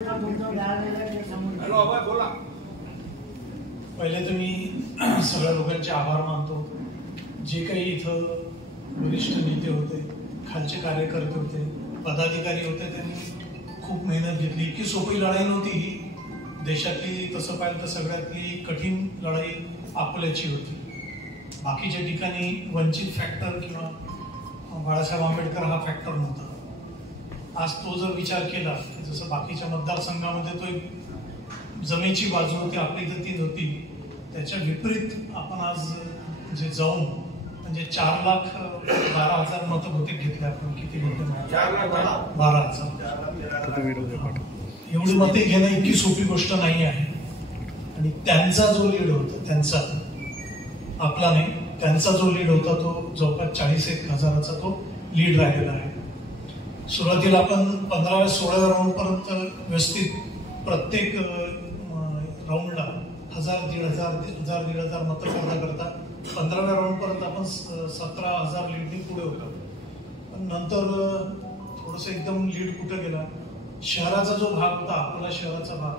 पहिले तर मी सगळ्या लोकांचे आभार मानतो। जे काही इथं वरिष्ठ नेते होते, खालचे कार्यकर्ते होते, पदाधिकारी होते, त्यांनी खूप मेहनत घेतली। इतकी सोपी लढाई नव्हती ही। देशातली तसं पाहिलं तर सगळ्यातली कठीण लढाई अकोल्याची होती। बाकीच्या ठिकाणी वंचित फॅक्टर किंवा बाळासाहेब आंबेडकर हा फॅक्टर नव्हता। आज तो जर विचार केला जसं बाकीच्या मतदारसंघामध्ये तो एक जमेची बाजू होती, आपली तर ती नव्हती, त्याच्या विपरीत आपण आज जे जाऊन म्हणजे 4,12,000 मतं बहुतेक घेतले आपण। किती मतं? 4,12,000। एवढी मते घेणं इतकी सोपी गोष्ट नाही आहे। आणि त्यांचा जो लीड होता, त्यांचा आपला नाही, त्यांचा जो लीड होता तो जवळपास 40,000चा तो लीड राहिलेला आहे। सुरुवातीला आपण 15व्या-16व्या राऊंड पर्यंत व्यवस्थित प्रत्येक राऊंडला 1,000-1,500 मतं करता 15व्या राऊंड पर्यंत आपण 17,000 लीडनी पुढे होतो। पण नंतर थोडंसं एकदम लीड कुठं गेला, शहराचा जो भाग होता, अकोला शहराचा भाग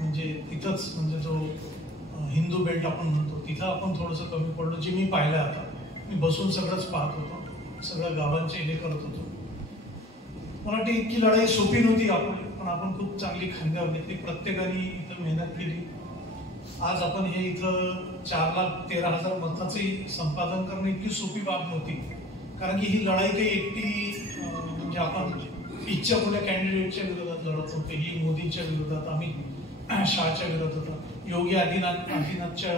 म्हणजे तिथंच म्हणजे जो हिंदू बेल्ट आपण म्हणतो, तिथं आपण थोडंसं कमी पडलो। जे मी पाहिलं, आता मी बसून सगळंच पाहत होतो, सगळ्या गावांचे हे करत होतो। मला वाटतं इतकी लढाई सोपी नव्हती आपली, पण आपण खूप चांगली खांद्यावर घेतली। प्रत्येकाने इथं मेहनत केली। आज आपण हे इथं 4,13,000 मतांचे संपादन करणं इतकी सोपी बाब नव्हती, कारण की ही लढाई काही एकटी म्हणजे आपण इच्छा कुठल्या कॅन्डिडेटच्या विरोधात लढत होते। ही मोदींच्या विरोधात, अमित शहाच्या विरोधात होता, योगी आदित्यनाथच्या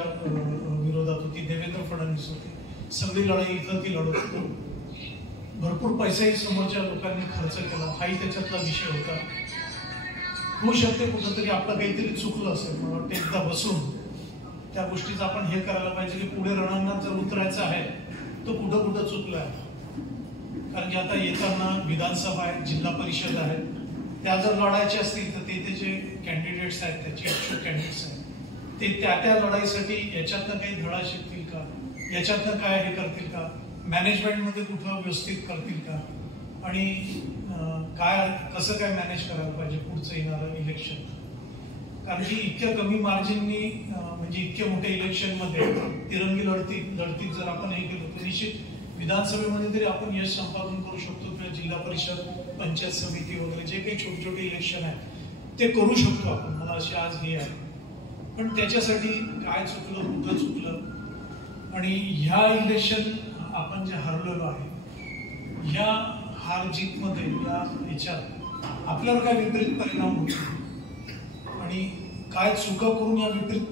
विरोधात होती, देवेंद्र फडणवीस होते। सगळी लढाई इथं ती लढत होती। भरपूर पैसाही समोरच्या लोकांनी खर्च केला, हाही त्याच्यातला विषय होता। होऊ शकते कुठंतरी आपलं काहीतरी चुकलं असेल। मला वाटतं एकदा बसून त्या गोष्टीचं आपण हे करायला पाहिजे की पुढे रणांगणात जर उतरायचं आहे तर कुठं कुठं चुकलं आहे। कारण की आता येताना विधानसभा आहे, जिल्हा परिषद आहे, त्या जर लढायच्या असतील तर ते जे कॅन्डिडेट्स आहेत, त्याचे इच्छुक कॅन्डिडेट्स आहेत, ते त्या लढाईसाठी याच्यातनं काही धडा शिकतील का, याच्यातनं काय हे करतील का, मॅनेजमेंटमध्ये कुठं व्यवस्थित करतील का, आणि काय कसं काय मॅनेज करायला पाहिजे पुढचं येणारं इलेक्शन। कारण की इतक्या कमी मार्जिननी म्हणजे इतक्या मोठ्या इलेक्शनमध्ये तिरंगी लढतीत जर आपण हे केलं तर निश्चित विधानसभेमध्ये तरी आपण यश संपादन करू शकतो, किंवा जिल्हा परिषद, पंचायत समिती वगैरे जे काही छोटे छोटे इलेक्शन आहेत ते करू शकतो आपण। मला अशी आज हे आहे, पण त्याच्यासाठी काय चुकलं, कुठं चुकलं, आणि ह्या इलेक्शन आपण जे हरलेलो आहे, ह्या हार जीत मध्ये याच्यात आपल्यावर काय विपरीत परिणाम होतो आणि काय चुका करून या विपरीत